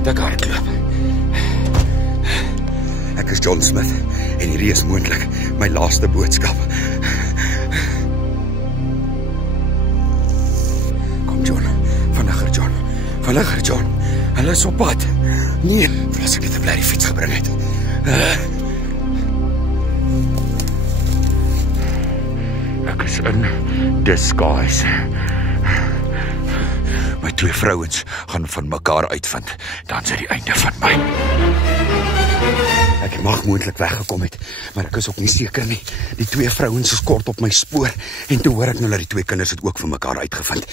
moet ek hardloop. Ek is John Smith en hierdie is moontlik my laaste boodskap. Kom John, vinniger John. Vinniger John. Hulle is op pad. Nee, as ek net 'n blerrie fiets gebring het. Ek is in disguise. My twee vrouens gaan van mekaar uitvind. Dan is dit die einde van my. Ek mag moontlik weggekom het, maar ek is ook nie seker nie. Die twee vrouens is kort op my spoor en toe hoor ek nou dat die twee kinders het ook van mekaar uitgevind.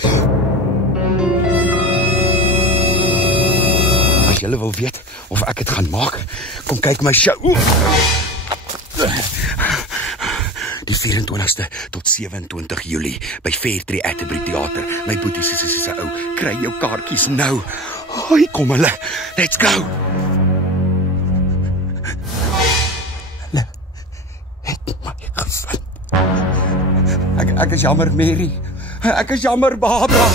As julle wil weet of ek het gaan maak, kom kyk my show. Die 24ste tot 27 Julie by Fairtree Atterbury Theater. My boetie se ou, kry jou kaartjies nou. Hoi, kom hulle. Let's go. Hulle het my gevind. Ek is jammer, Mary. Ek is jammer, Barbara.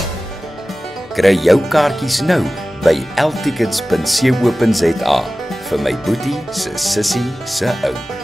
Kry jou kaartjies nou by ltickets.co.za vir my boetie se sussie se ou.